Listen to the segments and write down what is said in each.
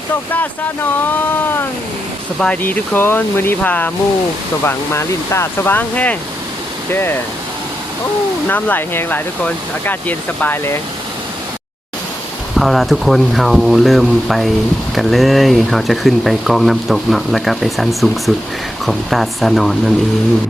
ำตกตาสะนอนสบายดีทุกคนมื้อนี้พาหมู่สว่างมาลิ้นตาสว่างแห้งโอเคโอ้น้ำไหลแห้งหลายทุกคนอากาศเย็นสบายเลยเอาล่ะทุกคนเราเริ่มไปกันเลยเราจะขึ้นไปกองน้ำตกเนาะแล้วก็ไปชั้นสูงสุดของตาสะนอนนั่นเอง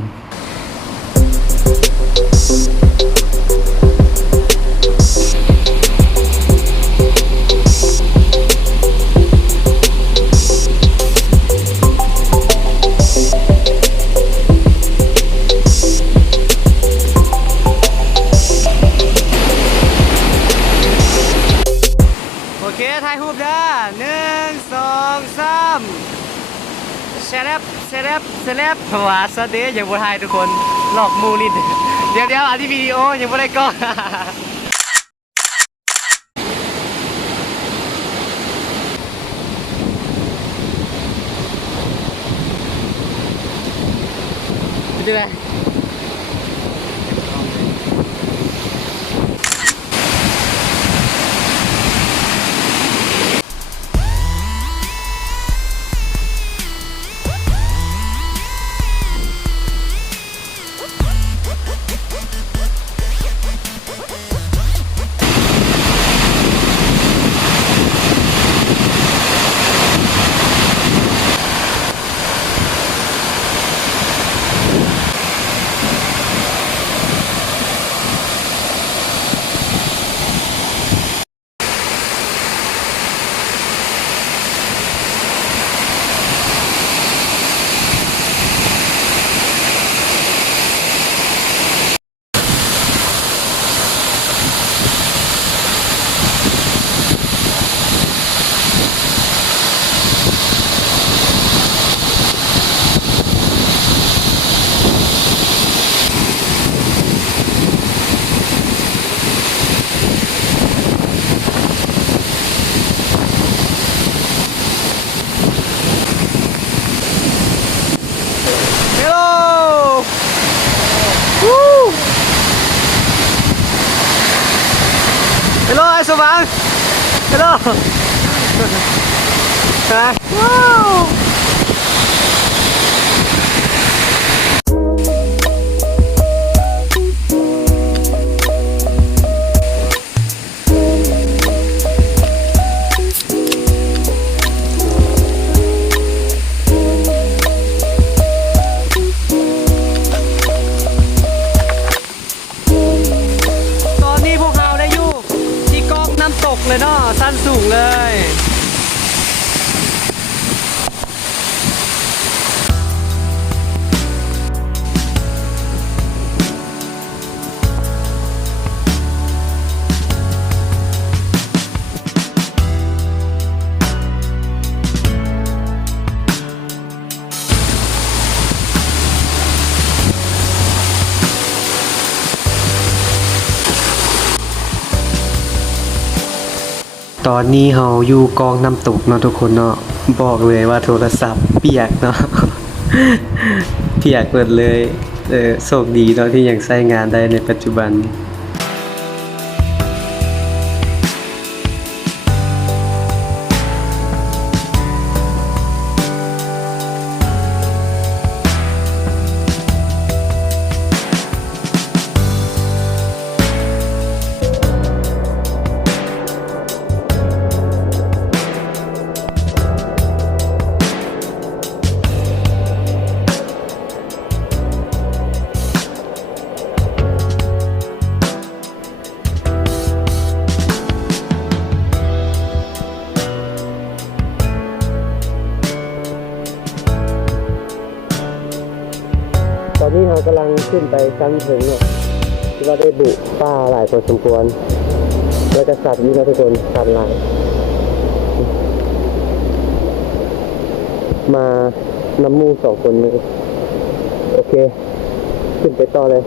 โอเคถ่ายรูปเด้อ1 2 3เซเลบเซเลบเซเลบว่าสเดย์ยังบ่ถ่ายทุกคนหลอกมูลินเดี๋ยวอันนี้วิดีโอยังบ่ได้กล้องดูเลยฮัลโหลไอ้สว่างฮัลโหลว้าวตกเลยเนาะสั้นสูงเลยตอนนี้เราอยู่กองน้ำตกเนาะทุกคนเนาะบอกเลยว่าโทรศัพท์เปียกเนาะ เปียกหมดเลยโชคดีเนาะที่ยังใช้งานได้ในปัจจุบันตอนนี้เรากำลังขึ้นไปชั้นถึงเนี่ยที่ว่าได้บุป่าหลายพอสมควรแล้วก็สัตว์นี้นะทุกคนสัตว์หลายมานำมู2 คนเลยโอเคขึ้นไปต่อเลย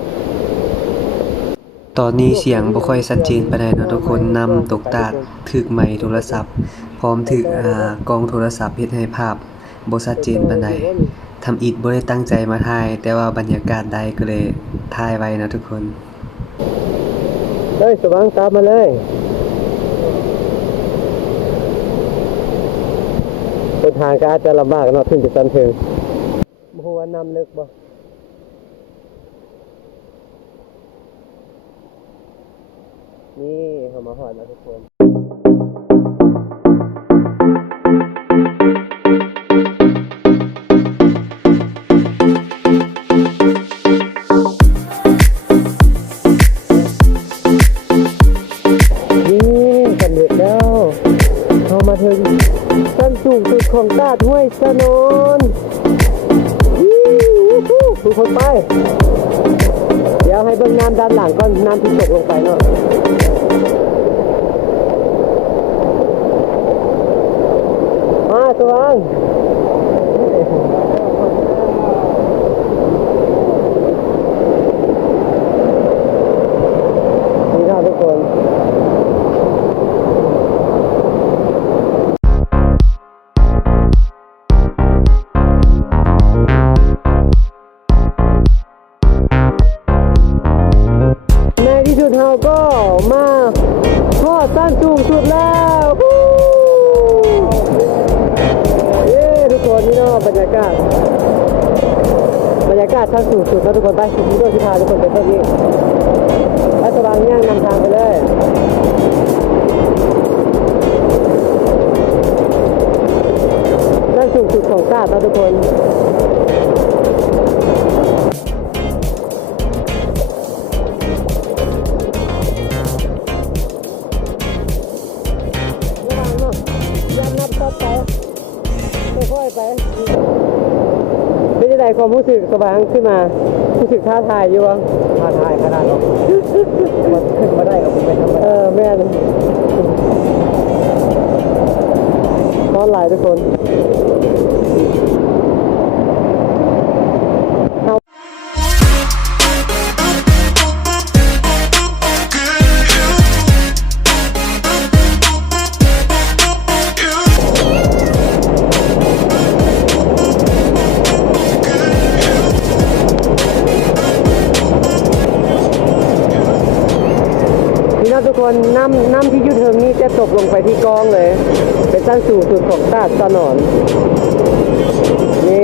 ตอนนี้เสียงบ่ค่อยชัดเจนปานใดเนาะทุกคนนำตกตาดถึกไมค์โทรศัพท์พร้อมถึกกล้องโทรศัพท์เฮ็ดให้ภาพบ่ชัดเจนปานใดทำอิฐบ่ได้ตั้งใจมาถ่ายแต่ว่าบรรยากาศใดก็เลยถ่ายไว้นะทุกคนเฮ้ยสว่างตามมาเลย นทางก็อาจจะลำบากเนาะขึ้นไปสันเทิงบ่ฮู้ว่าน้ำลึกบ่นี่เขามาหอดแล้วทุกคนนี่สำเร็จแล้วเขามาถึงชั้นสูงสุดของตาดห้วยสะนนทุกคนไปเดี๋ยวให้เบิ่งน้ำด้านหลังก่อนน้ำที่ตกลงไปเนาะมาสว่างนี่ครับทุกคนในที่สุดเราก็มาทอดสั้นสูงสุดแล้วทุกคนนี่เนาะบรรยากาศชั้นสูงสุดนะทุกคนไปคุณด้วยที่พาทุกคนไปเที่ยวนี้ไปสว่างย่างนำทางไปเลยชั้นสูงสุดของชาตินะทุกคนระวังเนาะย่างนับต่อไปค่อยๆไปเป็นยังไงความรู้สึกสว่างขึ้นมารู้สึกท้าทายอยู่วะท้าทายขนาดนั้นมันขึ้นมาได้กับผมเป็นธรรมดาแม่นนอนหลายทุกคนทุกคนน้ำที่ยุดเทิงนี้จะตกลงไปที่กองเลยเป็นชั้นสูงสุดของตาดสะนอนนี่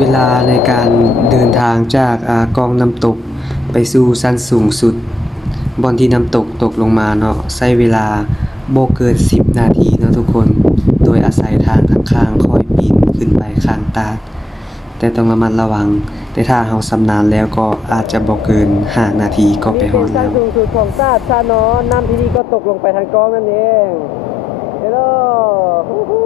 เวลาในการเดินทางจากกองน้ำตกไปสู่ชั้นสูงสุดบอนที่น้ำตกตกลงมาเนาะใช้เวลาบ่เกิน10นาทีเนาะทุกคนโดยอาศัยทางข้างๆค่อยปีนขึ้นไปข้างตาดแต่ต้องระมัดระวังแต่ถ้าเฮาชำนาญแล้วก็อาจจะบ่เกิน5นาทีก็ไปฮอด ชั้ แล้ น ว สูงสุดของตาดสะนอนน้ำที่นี่ก็ตกลงไปทางกองนั่นเองเฮลโลฮู้ฮู้